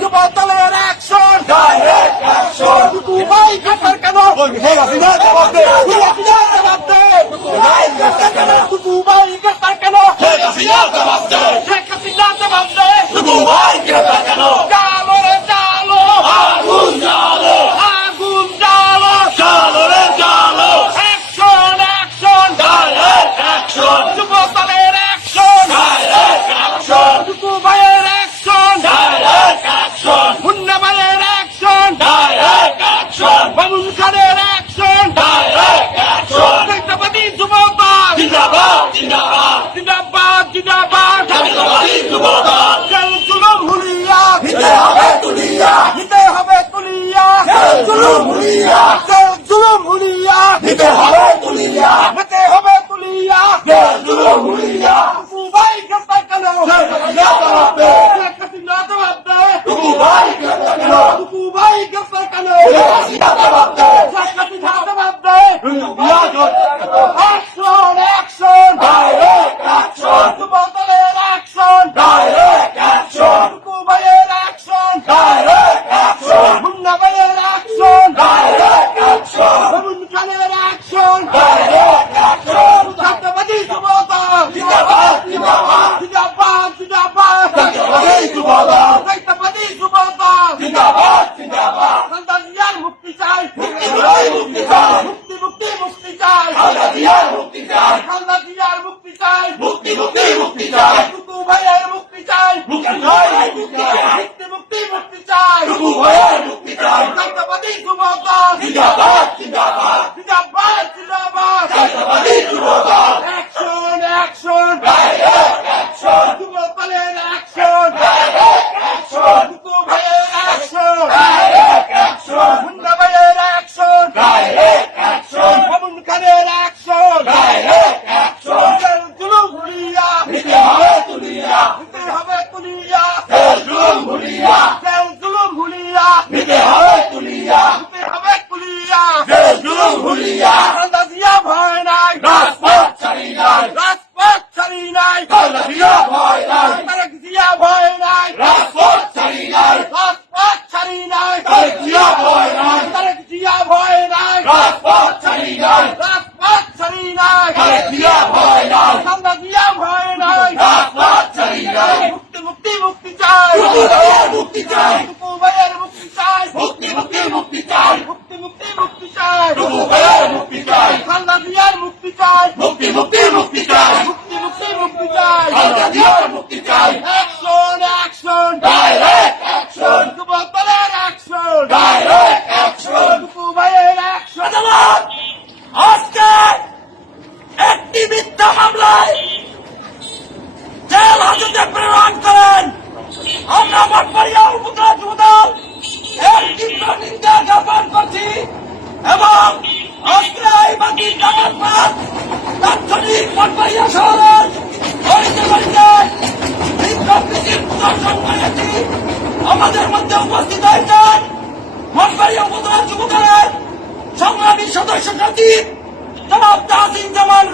যুবদলের অ্যাকশন, টুকু ভাই গ্রেফতার কেন? জবাব দে। টুকু ভাই গ্রেফতার কেন? শেখ হাসিনা জবাব দে। জালো রে জালো, আগুন জালো, অ্যাকশন, যুবদলের অ্যাকশন, টুকু ভাইয়ের অ্যাকশন, মুন্না ভাইয়ের অ্যাকশন, মামুন খানের অ্যাকশন, জাতীয়তাবাদী যুবদল জিন্দাবাদ, জেল জুলুম হুলিয়া নিতে হবে তুলিয়া, জেল জুলুম হুলিয়া নিতে হবে তুলিয়া, টুকু ভাই গ্রেফতার কেন? শেখ হাসিনা জবাব দে। টুকু ভাই গ্রেফতার কেন? শেখ হাসিনা জবাব দে। অ্যাকশন, যুবদলের অ্যাকশন, টুকু ভাইয়ের অ্যাকশন, মুন্না ভাইয়ের অ্যাকশন, মামুন খানের অ্যাকশন, জাতীয়তাবাদী যুবদল জাতীয়তাবাদী যুবদল খালেদা জিয়ার মুক্তি চাই, মুক্তি চাই, খালেদা জিয়ার মুক্তি চাই, টুকু ভাইয়ের মুক্তি চাই, মুক্তি চাই, জাতীয়তাবাদী যুবদল জিন্দাবাদ, অ্যাকশন, যুবদলের অ্যাকশন, টুকু ভাইয়ের অ্যাকশন, মুন্না ভাইয়ের অ্যাকশন, মামুন খানের অ্যাকশন, জেল জুলুম হুলিয়া নিতে হবে তুলিয়া, খালেদা জিয়া ভয় নাই, রাজপথ ছাড়ি নাই, তারেক জিয়া ভয় নাই, রাজপথ ছাড়ি নাই, তারেক জিয়া ভয় নাই, খালেদা জিয়া ভয় নাই, মুক্তি চাই, টুকু ভাইয়ের মুক্তি চাই, মুক্তি চাই, খালেদা জিয়ার মুক্তি চাই, অ্যাকশন, যুবদলের অ্যাকশন, টুকু ভাইয়ের অ্যাকশন। আজকে একটি মিথ্যা মামলায় জেল হাজতে প্রেরণ করেন আমরা মঠবাড়িয়া উপজেলা যুবদল এর তীব্র নিন্দা জ্ঞাপন করছি এবং আজকে এই বাতিল জামাত তাৎক্ষণিক মঠবাড়িয়া শহরের বাড়িতে বিক্ষোভ মিছিল প্রদর্শন করেছি। আমাদের মধ্যে উপস্থিত হয়েছেন মঠবাড়িয়া উপজেলা যুবদলের সংগ্রামী সদস্য সচিব জনাব তাহসিন জামান।